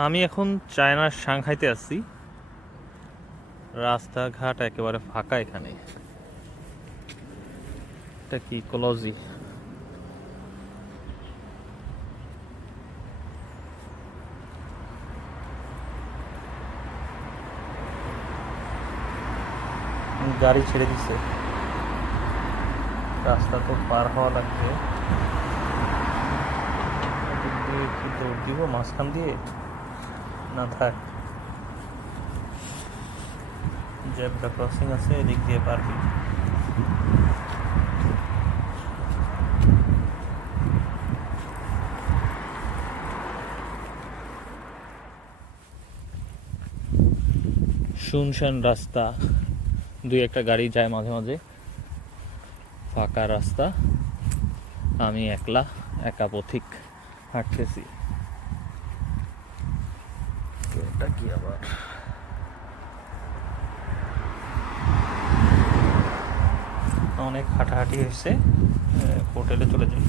আমি এখন চায়নার সাংহাইতে আছি। রাস্তাঘাট একেবারে ফাঁকা এখানে। এটা কি ইকোলজি? গাড়ি ছেড়ে দিছে, রাস্তা তো পার হওয়া লাগবে। এদিক দিয়ে কি দৌড় দিব মাঝখান দিয়ে? না থাক, জেব্রা ক্রসিং আছে, এদিক দিয়ে পারবি। শুনশান রাস্তা, দুই একটা গাড়ি যায় মাঝে মাঝে। ফাঁকা রাস্তা, আমি একা পথিক হাঁটতেছি। এটা কি আবার? অনেক হাঁটাহাঁটি হয়েছে, হোটেলে চলে যাই।